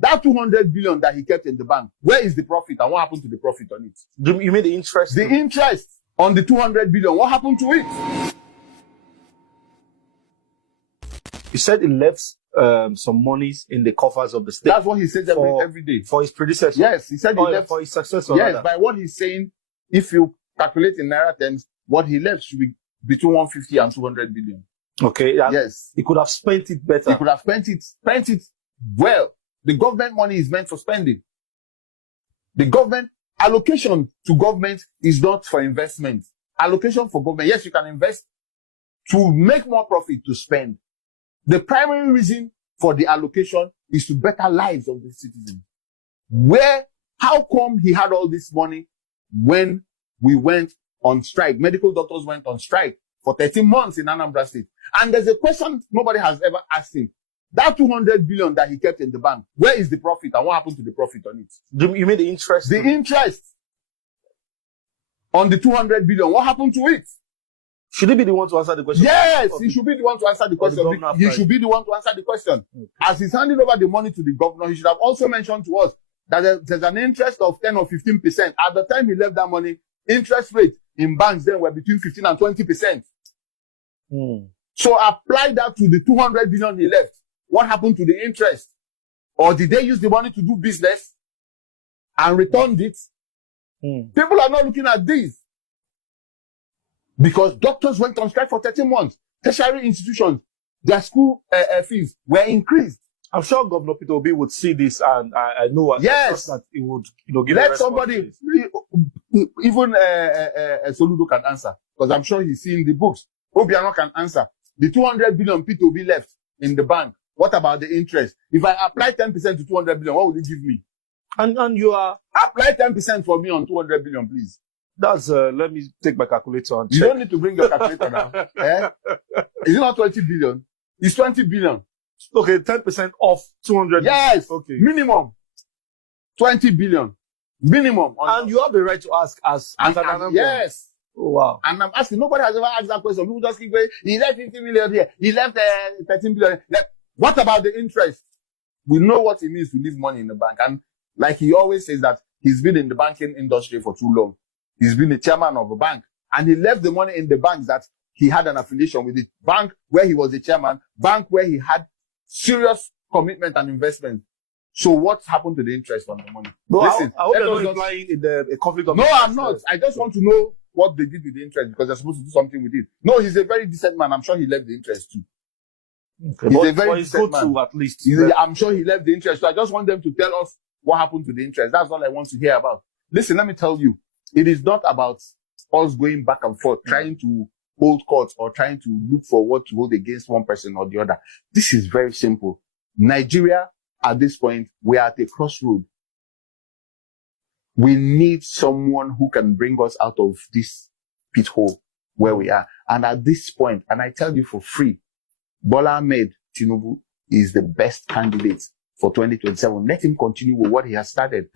That 200 billion that he kept in the bank, where is the profit and what happened to the profit on it? You mean the interest? The interest on the 200 billion, what happened to it? You said he left some monies in the coffers of the state. That's what he says every day. For his predecessor? Yes, he said he left. For his successor? Yes, rather. by what he's saying, if you calculate in Naira terms, what he left should be between 150 and 200 billion. Okay. Yes. He could have spent it better. He could have spent it well. The government money is meant for spending. The government allocation to government is not for investment. Allocation for government, yes, you can invest to make more profit to spend. The primary reason for the allocation is to better lives of the citizens. How come he had all this money when we went on strike? Medical doctors went on strike for 13 months in Anambra State. And there's a question nobody has ever asked him. That 200 billion that he kept in the bank, where is the profit and what happened to the profit on it? You mean the interest? The interest on the 200 billion, what happened to it? Should he be the one to answer the question? Yes, he should be the one to answer the question. He should be the one to answer the question. Okay. As he's handing over the money to the governor, he should have also mentioned to us that there's an interest of 10 or 15%. At the time he left that money, interest rate in banks then were between 15 and 20%. So apply that to the 200 billion he left. What happened to the interest? Or did they use the money to do business and returned it? People are not looking at this. Because doctors went on strike for 13 months. Tertiary institutions, their school fees were increased. I'm sure Governor Peter Obi would see this, and I know yes, that he would, give let somebody, even Soludo can answer, because I'm sure he's seen the books. Obiano can answer. The 200 billion Peter Obi left in the bank. What about the interest? If I apply 10% to 200 billion, what will it give me? And you are apply 10% for me on 200 billion, please. That's let me take my calculator and check. You don't need to bring your calculator now. Is it not 20 billion? It's 20 billion. Okay, 10% off 200. Yes. Okay. Minimum 20 billion. Minimum. And you have the right to ask as an yes. Oh, wow. And I'm asking, nobody has ever asked that question. People just keep going, he left 50 million here. He left 13 billion. What about the interest? We know what it means to leave money in the bank. And like he always says that he's been in the banking industry for too long. He's been the chairman of a bank. And he left the money in the bank that he had an affiliation with, the bank where he was the chairman, bank where he had serious commitment and investment. So what happened to the interest on the money? No, listen, I hope you're not implying in a conflict of interest. No, I'm not. interest. I just want to know what they did with the interest, because they're supposed to do something with it. No, he's a very decent man. I'm sure he left the interest too. Okay, he's a very decent man. To at least. I'm sure he left the interest. So I just want them to tell us what happened to the interest. That's all I want to hear about. Listen, let me tell you, it is not about us going back and forth, trying to hold court or trying to look for what to hold against one person or the other. This is very simple. Nigeria, at this point, we are at a crossroad. We need someone who can bring us out of this pit hole where we are. And at this point, and I tell you for free, Bola Ahmed Tinubu is the best candidate for 2027. Let him continue with what he has started.